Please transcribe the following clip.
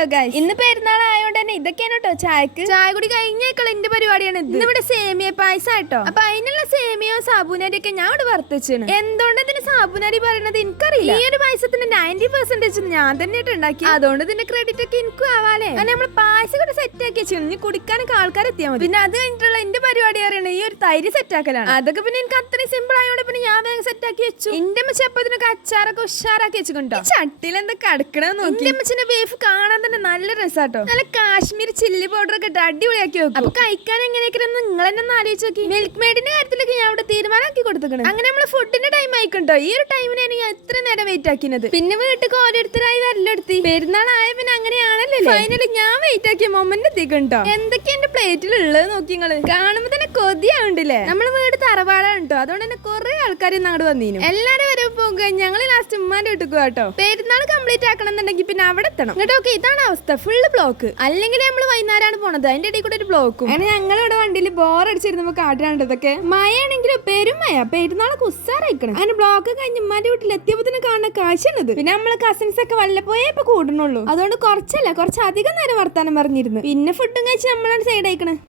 Hello guys, ഇന്ന് പെരുന്നാളായോണ്ട് തന്നെ ഇതൊക്കെയാണ് കേട്ടോ ചായക്ക്. ചായ കൂടി കഴിഞ്ഞേക്കുള്ള എന്റെ പരിപാടിയാണ് ഇത്. ഇവിടെ സേമിയ പായസം കേട്ടോ. അപ്പൊ അതിനുള്ള സേമിയവും സാബുനരിയൊക്കെ ഞാൻ ഇവിടെ വറുത്തച്ചാണ്. എന്തുകൊണ്ട് ഇതിന് സാബുനരി പറയുന്നത് എനിക്കറിയില്ല. ഈ ഒരു പായസത്തിന്റെ 90% ഞാൻ തന്നെ ഉണ്ടാക്കി. അതുകൊണ്ട് ഇതിന്റെ ക്രെഡിറ്റ് ഒക്കെ എനിക്കും ആവാലേ. കാരണം നമ്മള് പായസം കൂടെ സെറ്റ് ആക്കി വെച്ചു. ഇനി കുടിക്കാനൊക്കെ ആൾക്കാർ എത്തിയാൽ മതി. പിന്നെ അത് കഴിഞ്ഞിട്ടുള്ള എന്റെ പരിപാടി അറിയണേ ഈ ഒരു തൈര് സെറ്റ് ആക്കലാണ്. അതൊക്കെ പിന്നെ എനിക്ക് അത്രയും സിമ്പിൾ ആയതുകൊണ്ട് പിന്നെ ഞാൻ വേഗം സെറ്റ് ആക്കി വെച്ചു. എന്റെ അമ്മച്ചി അപ്പൊ ഇതിനൊക്കെ അച്ചാറൊക്കെ ഉഷാറാക്കി വെച്ചിട്ടുണ്ടോ. ചട്ടിയിൽ എന്താ കിടക്കണെന്ന് നോക്കി. എന്റെ അമ്മച്ചിന്റെ ബീഫ് കാണാൻ തന്നെ നല്ല രസാട്ടോ. നല്ല കാശ്മീർ ചില്ലി പൗഡർ ഒക്കെ ഇട്ട് അടിപൊളിയാക്കി വെക്കും. അപ്പൊ കഴിക്കാൻ എങ്ങനെയൊക്കെ നിങ്ങൾ തന്നെ ഒന്ന് ആലോചിച്ച് നോക്കി. മിൽക്ക് മെയ്ഡിന്റെ കാര്യത്തിലൊക്കെ ഞാൻ അവിടെ തീരുമാനമാക്കി കൊടുത്തിട്ടുണ്ട്. അങ്ങനെ നമ്മള് ഫുഡിന്റെ ടൈം ആയിക്കണ്ടോ. ഈ ഒരു ടൈമിനാണ് ഞാൻ എത്ര നേരം വെയിറ്റ് ആക്കിയത്. പിന്നെ വീട്ടിൽ ഓരോരുത്തരായി വരലെടുത്തി. പെരുന്നാളായ പിന്നെ അങ്ങനെയാണല്ലോ. ഫൈനലി ഞാൻ വെയിറ്റ് ആക്കിയ മൊമെന്റ് എത്തിക്കണ്ടോ. എന്തൊക്കെ എന്റെ പ്ലേറ്റിൽ ഉള്ളത് നോക്കി നിങ്ങള്. കാണുമ്പോ തന്നെ കൊതിയാവുണ്ടല്ലേ. നമ്മള് വീട് തറവാടാണ് കേട്ടോ. അതുകൊണ്ട് തന്നെ കുറെ ആൾക്കാർ അങ്ങോട്ട് വന്നീനും. എല്ലാരും വരെ പോകുക. ഞങ്ങള് ലാസ്റ്റ് ഉമ്മാന്റെ വീട്ടിൽ കേട്ടോ. പെരുന്നാൾ കംപ്ലീറ്റ് ആക്കണം എന്നുണ്ടെങ്കിൽ പിന്നെ അവിടെ എത്തണം. കേട്ടോ ഇതാണ് അവസ്ഥ, ഫുള്ള് ബ്ലോക്ക്. അല്ലെങ്കിൽ നമ്മൾ വൈകുന്നേരമാണ് പോണത്, അതിന്റെ ഇടയിൽ കൂടെ ഒരു ബ്ലോക്കും. അങ്ങനെ ഞങ്ങളിവിടെ വണ്ടിയിൽ ബോറടിച്ചിരുന്നപ്പോ കാട്ടിലാണ്ടതൊക്കെ. മഴയാണെങ്കിലും പെരും മഴ. പെരുന്നാളൊക്കെ ഉസാറായിക്കണം. അങ്ങനെ ബ്ലോക്ക് കഴിഞ്ഞ് ഉമ്മാന്റെ വീട്ടിൽ എത്തിയപ്പോ തന്നെ കാണുന്ന കാഴ്ചയാണിത്. പിന്നെ നമ്മള് കസിൻസ് ഒക്കെ വല്ലപ്പോയേ ഇപ്പൊ കൂടുന്നുള്ളൂ. അതുകൊണ്ട് കുറച്ചധികം നേരം വർത്താനം പറഞ്ഞിരുന്നു. പിന്നെ ഫുഡും കഴിച്ച് നമ്മളാണ് സൈഡ് അയക്കണേ.